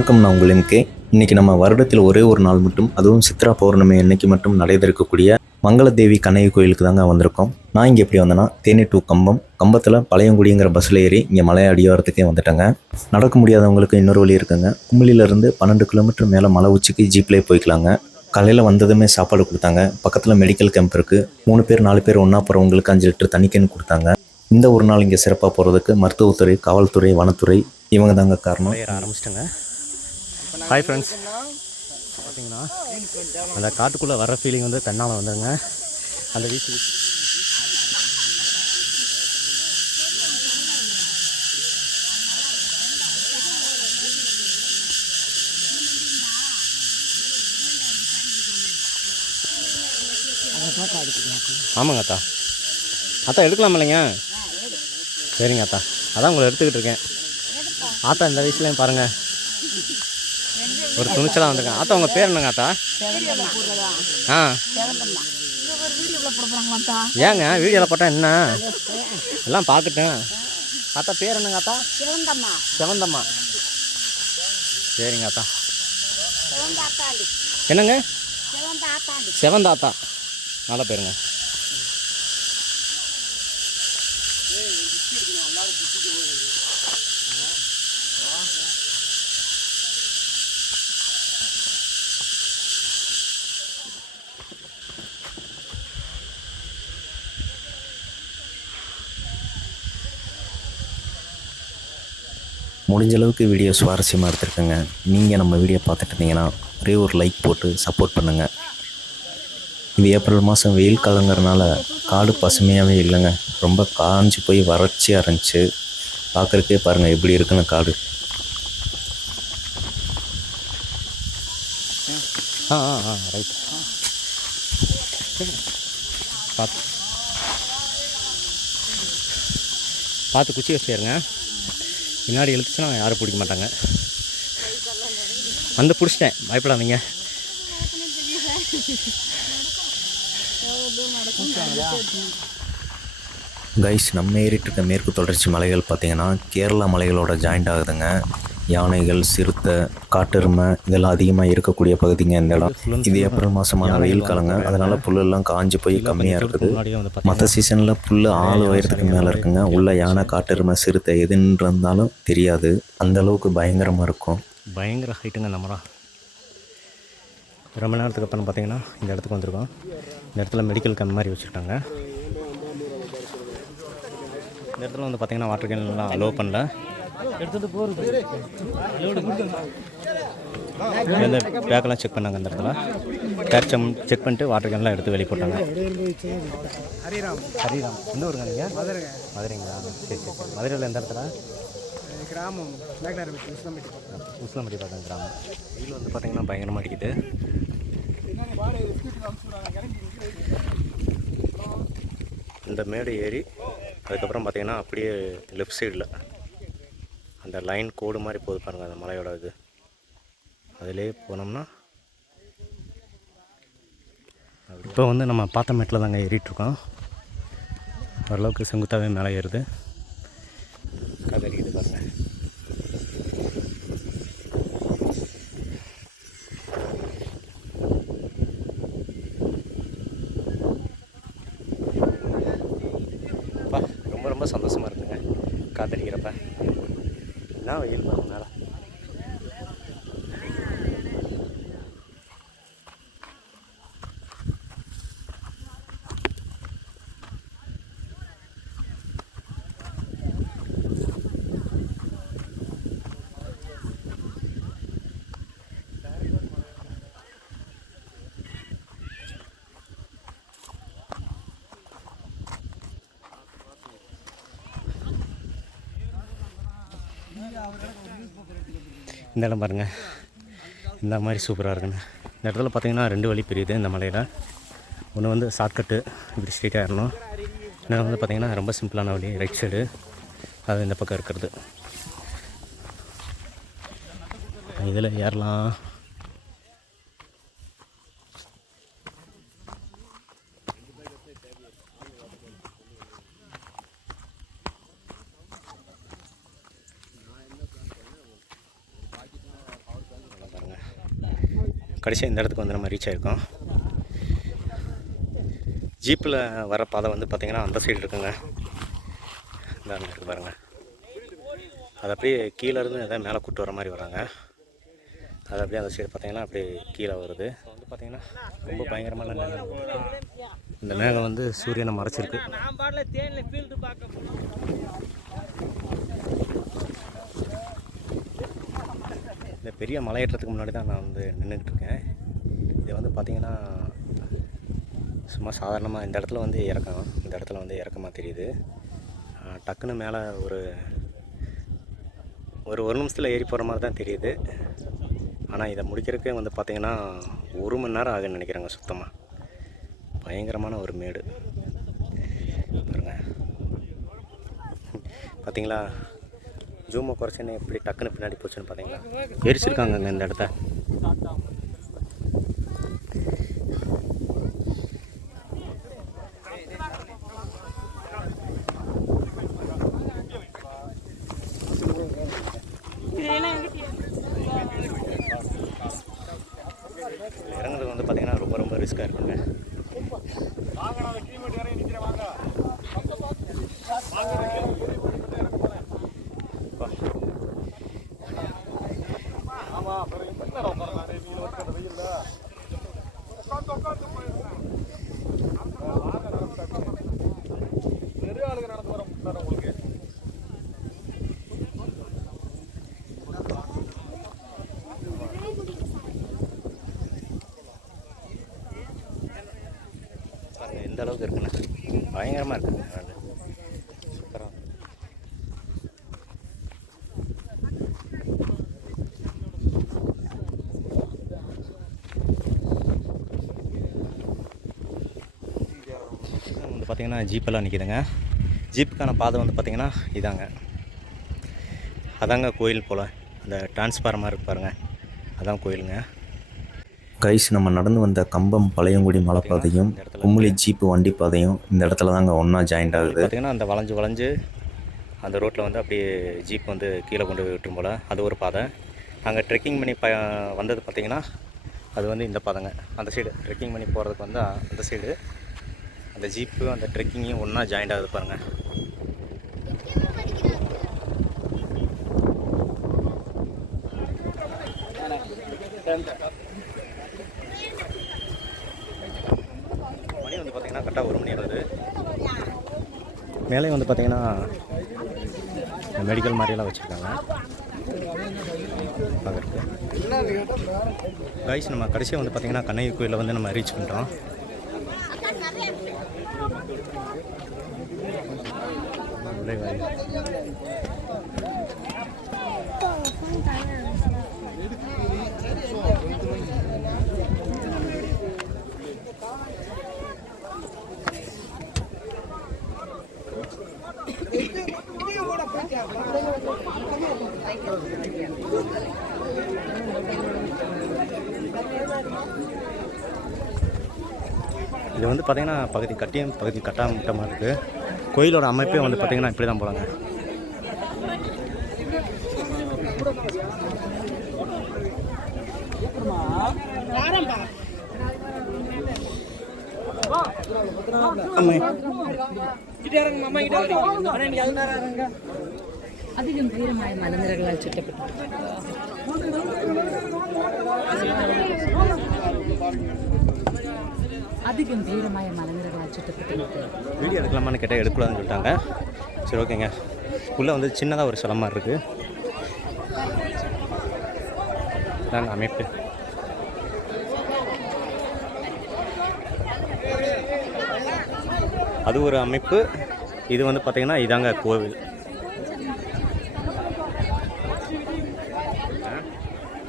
வணக்கம் நான் உங்கள் எம்கே இன்றைக்கி நம்ம வருடத்தில் ஒரே ஒரு நாள் மட்டும் அதுவும் சித்ரா பௌர்ணமி அன்னைக்கு மட்டும் நடைபெறக்கூடிய மங்களதேவி கண்ணகி கோயிலுக்கு தாங்க வந்திருக்கோம். நான் இங்கே எப்படி வந்தேன்னா தேனி டூ கம்பம். கம்பத்தில் பழையங்குடிங்கிற பஸ்ஸில் ஏறி இங்கே மலை அடிவாரத்துக்கே வந்துட்டேங்க. நடக்க முடியாதவங்களுக்கு இன்னொரு வழி இருக்குங்க. கும்பலியிலேருந்து பன்னெண்டு கிலோமீட்டர் மேலே மலை உச்சிக்கு ஜீப்லேயே போய்க்கலாங்க. காலையில் வந்ததுமே சாப்பாடு கொடுத்தாங்க. பக்கத்தில் மெடிக்கல் கேம்ப் இருக்குது மூணு பேர் நாலு பேர் ஒன்றா போகிறவங்களுக்கு அஞ்சு லிட்டர் தண்ணிக்கன்னு கொடுத்தாங்க. இந்த ஒரு நாள் இங்கே சிறப்பாக போகிறதுக்கு மருத்துவத்துறை காவல்துறை வனத்துறை இவங்க தாங்க காரணம். ஏற ஆரம்பிச்சிட்டேங்க. ஹாய் ஃப்ரெண்ட்ஸ் பார்த்தீங்கன்னா அந்த காட்டுக்குள்ளே வர ஃபீலிங் வந்து தன்னால் வந்துடுங்க அந்த வீச்சு ஆமாங்க அத்தா. அத்தா எடுக்கலாம் இல்லைங்க? சரிங்க அத்தா. அதான் உங்களை எடுத்துக்கிட்டு இருக்கேன். ஆத்தா இந்த வயசுலேயும் பாருங்கள் ஒரு துணிச்சலாக வந்திருக்கேன் ஆத்தா உங்கள் பேர் என்னங்க ஆத்தா? ஆ. ஏங்க வீடியோவில் போட்டால் என்ன? எல்லாம் பார்த்துட்டேன். ஆத்தா பேர் என்னங்க ஆத்தா? சிவந்தம்மா. செவந்தம்மா. சரிங்க ஆத்தா. என்னங்க? செவந்தாத்தா. நல்ல பேருங்க. முடிஞ்ச அளவுக்கு வீடியோ சுவாரஸ்யமாக எடுத்துருக்கேங்க. நீங்கள் நம்ம வீடியோ பார்த்துட்டு இருந்தீங்கன்னா ஒரே ஒரு லைக் போட்டு சப்போர்ட் பண்ணுங்கள் இது ஏப்ரல் மாதம் வெயில் காலங்கிறனால காடு பசுமையாகவே இல்லைங்க. ரொம்ப காஞ்சி போய் வறட்சியாக இருந்துச்சு பார்க்குறக்கே பாருங்கள் எப்படி இருக்குன்னு காடு. ஆ ஆ ஆ ரைட் பார்த்து பார்த்து குச்சி வச்சுருங்க பின்னாடி இழுத்துச்சுன்னா யாரும் பிடிக்க மாட்டாங்க. வந்து பிடிச்சிட்டேன். பயப்படாதீங்க. கைஸ் நம்ம ஏறிட்டு இருக்க மேற்கு தொடர்ச்சி மலைகள் பார்த்தீங்கன்னா கேரளா மலைகளோட ஜாயிண்ட் ஆகுதுங்க. யானைகள் சிறுத்தை காட்டெருமை இதெல்லாம் அதிகமாக இருக்கக்கூடிய பகுதிங்க இந்த இடம். இது ஏப்ரல் மாதமான வெயில் காலங்க. அதனால புல்லெல்லாம் காஞ்சு போய் கம்மியாக இருக்குது. மற்ற சீசனில் புல் ஆள் உயரத்துக்கு மேலே இருக்குங்க. உள்ள யானை காட்டெருமை சிறுத்தை எதுன்னு இருந்தாலும் தெரியாது. அந்த அளவுக்கு பயங்கரமாக இருக்கும். பயங்கர ஹைட்டுங்க இந்த மரம். ரொம்ப நேரத்துக்கு அப்புறம் பார்த்தீங்கன்னா இந்த இடத்துக்கு வந்திருக்கோம். இந்த இடத்துல மெடிக்கல் கேம்ப் மாதிரி வச்சுருக்காங்க. இந்த இடத்துல வந்து பார்த்தீங்கன்னா வாட்டர் கேன்லாம் அலோவ் பண்ணல. எடுத்துகிட்டு போகிறது இந்த பேக்கெல்லாம் செக் பண்ணாங்க இந்த இடத்துல. பேக் செக் பண்ணிட்டு வாட்டர் கேன்லாம் எடுத்து வெளியே போட்டாங்க. ஹரிராம். ஹரிராம் எந்த ஊருங்க நீங்கள் மதுரைங்க. மதுரைங்களா சரி சரி மதுரையில் எந்த இடத்துல? கிராமம். உஸ்லாம்பட்டி உஸ்லாம்பட்டி பக்கம் கிராமம். வெயில் வந்து பார்த்தீங்கன்னா பயங்கரமாக அடிக்குது. இந்த மேடு ஏறி அதுக்கப்புறம் பார்த்தீங்கன்னா அப்படியே லெஃப்ட் சைடில் அந்த லைன் கோடு மாதிரி போகுது பாருங்கள் அந்த மலையோட இது. அதிலே போனோம்னா இப்போ வந்து நம்ம பார்த்த மேட்டில் தாங்க ஏறிட்டுருக்கோம். ஓரளவுக்கு செங்குத்தாகவே மேலே ஏறுது. கதறிக்குது பாருங்கள் ரொம்ப ரொம்ப சந்தோஷமாக இருக்குங்க. காத்தடிக்கிறப்ப. என்ன வெயில் பாருங்க மேலே இந்த இடம் பாருங்கள் இந்த மாதிரி சூப்பராக இருக்குங்க இந்த இடத்துல பார்த்தீங்கன்னா ரெண்டு வழி பிரியுது இந்த மலையில். ஒன்று வந்து ஷார்ட்கட்டு இப்படி ஸ்ட்ரீட்டாக ஏறணும். இன்னொன்று வந்து பார்த்திங்கன்னா ரொம்ப சிம்பிளான வழி ரைட் சைடு அது இந்த பக்கம் இருக்கிறது. இதில் ஏறலாம். கடைசியாக இந்த இடத்துக்கு வந்து நம்ம ரீச் ஆகிருக்கோம் ஜீப்பில் வர பாதை வந்து பார்த்திங்கன்னா அந்த சைடு இருக்குங்க. இந்த அங்கே இருக்கு பாருங்கள் அது அப்படியே கீழே இருந்து எதாவது மேலே கூட்டு வர மாதிரி வராங்க. அது அப்படியே அந்த சைடு பார்த்திங்கன்னா அப்படியே கீழே வருது. வந்து பார்த்திங்கன்னா ரொம்ப பயங்கரமான மேகம் இந்த மேகம் வந்து சூரியனை மறைச்சிருக்கு. இந்த பெரிய மலையேற்றத்துக்கு முன்னாடி தான் நான் வந்து நின்றுக்கிட்டு இருக்கேன் இது வந்து பார்த்திங்கன்னா சும்மா சாதாரணமாக இந்த இடத்துல வந்து இறக்கம். இந்த இடத்துல வந்து இறக்கமாக தெரியுது. டக்குன்னு மேலே ஒரு ஒரு ஒரு நிமிஷத்தில் ஏறி போகிற மாதிரி தான் தெரியுது. ஆனால் இதை முடிக்கிறதுக்கே வந்து பார்த்திங்கன்னா ஒரு மணி நேரம் ஆகுன்னு நினைக்கிறேங்க சுத்தமாக பயங்கரமான ஒரு மேடு. பாருங்க. பார்த்தீங்களா? ஜூமை குறைச்சேன்னு எப்படி டக்குன்னு பின்னாடி போச்சுன்னு பார்த்தீங்களா? எரிச்சிருக்காங்கங்க இந்த இடத்த இறங்குறது வந்து பார்த்தீங்கன்னா ரொம்ப ரொம்ப ரிஸ்க்காக இருக்குங்க அப்பா. பாருங்க அளவுக்கு இருக்குன்னு பயங்கரமாக இருக்குது அது சூப்பராக வந்து பார்த்திங்கன்னா ஜீப்பெல்லாம் நிற்கிதுங்க ஜீப்புக்கான பாதை வந்து பார்த்திங்கன்னா இதாங்க. அதாங்க கோயில் போல். அந்த டிரான்ஸ்பாரமாக இருக்கு பாருங்கள் அதான் கோயிலுங்க. கைஸ் நம்ம நடந்து வந்த கம்பம் பழையங்குடி மலைப்பாதையும் கும்மிளி ஜீப்பு வண்டி பாதையும் இந்த இடத்துல தாங்க ஒன்றா ஜாயிண்ட் ஆகுது. பார்த்தீங்கன்னா அந்த வளைஞ்சு வளைஞ்சு அந்த ரோட்டில் வந்து அப்படியே ஜீப் வந்து கீழே கொண்டு போய் விட்டுரும் போல். அது ஒரு பாதை. நாங்கள் ட்ரெக்கிங் பண்ணி ப வந்தது பார்த்திங்கன்னா அது வந்து இந்த பாதைங்க. அந்த சைடு ட்ரெக்கிங் பண்ணி போகிறதுக்கு வந்து அந்த சைடு அந்த ஜீப்பு அந்த ட்ரெக்கிங்கையும் ஒன்றா ஜாயிண்ட் ஆகுது பாருங்கள் மணி வந்து பார்த்திங்கன்னா கரெக்டாக ஒரு மணி ஆகுது மேலே வந்து பார்த்தீங்கன்னா மெடிக்கல் மாதிரியெல்லாம் வச்சுருக்காங்க. பார்க்குறதுக்கு. கைஸ் நம்ம கடைசியாக வந்து பார்த்தீங்கன்னா கண்ணகி கோயிலில் வந்து நம்ம ரீச் பண்ணிட்டோம் உள்ளே இது வந்து பார்த்தீங்கன்னா பகுதி கட்டியம் பகுதி கட்டாமட்ட மாதிரி இருக்குது கோயிலோட அமைப்பே வந்து பார்த்தீங்கன்னா இப்படி தான் അതിലും മലനിരകളാൽ ചുറ്റപ്പെട്ടു അതിഗംഭീരമായ മലനിരകളാൽ ചുറ്റപ്പെട്ടു வீடியோ எடுக்கலாமான்னு கேட்டால் எடுக்கலாம்னு சொல்லிட்டாங்க. சரி ஓகேங்க. உள்ளே வந்து சின்னதாக ஒரு சிலமாக இருக்குது இதான் அமைப்பு. அது ஒரு அமைப்பு. இது வந்து பார்த்திங்கன்னா இதாங்க கோவில்.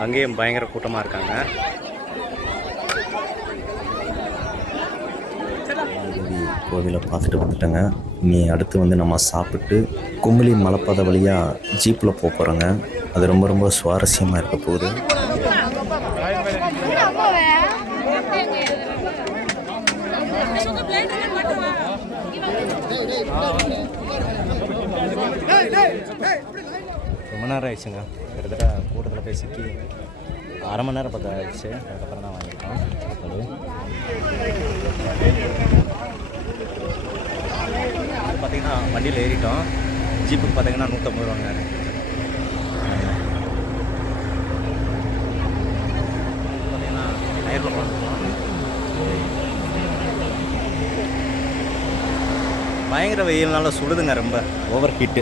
அங்கேயும் பயங்கர கூட்டமாக இருக்காங்க கோவிலை பார்த்துட்டு வந்துட்டேங்க இனி அடுத்து வந்து நம்ம சாப்பிட்டு கும்மிளி மலைப்பாதை வழியாக ஜீப்பில் போக போகிறோங்க அது ரொம்ப ரொம்ப சுவாரஸ்யமாக இருக்க போகுது ரொம்ப நேரம் ஆயிடுச்சுங்க கிட்டத்தட்ட போய் சிக்கி அரை மணி நேரம் பக்கம் ஆயிடுச்சு. அதுக்கப்புறம் தான் வாங்கியிருக்கோம். அது பார்த்தீங்கன்னா வண்டியில் ஏறிட்டோம். ஜீப்புக்கு பார்த்தீங்கன்னா நூற்றம்பது ரூபாங்க. பார்த்திங்கன்னா நேரில் பயங்கர வெயில்னால சுடுதுங்க ரொம்ப. ஓவர் ஹீட்டு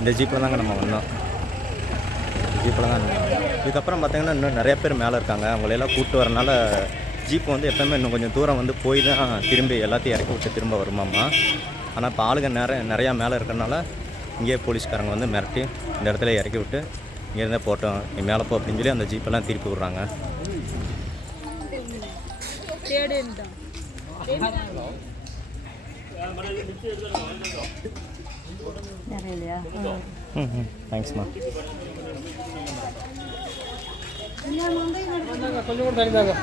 இந்த ஜீப்பில் தாங்க நம்ம வந்தோம். ஜீப்பில் தான் இதுக்கப்புறம் பார்த்தீங்கன்னா இன்னும் நிறைய பேர் மேலே இருக்காங்க. அவங்களையெல்லாம் கூப்பிட்டு வரனால ஜீப் வந்து எப்போவுமே இன்னும் கொஞ்சம் தூரம் வந்து போய் தான் திரும்பி எல்லாத்தையும் இறக்கி விட்டு திரும்ப வருமாம்மா. ஆனால் இப்போ ஆளுங்க நிறைய நிறையா மேலே இருக்கிறனால இங்கேயே போலீஸ்காரங்க வந்து மிரட்டி இந்த இடத்துல இறக்கி விட்டு இங்கேருந்தே போட்டோம். நீ மேலே போ அப்படின்னு சொல்லி அந்த ஜீப்பெல்லாம் திருப்பி விட்றாங்க. ம் ம். தேங்க்ஸ்மா கொஞ்சம் கூட தனிதாங்க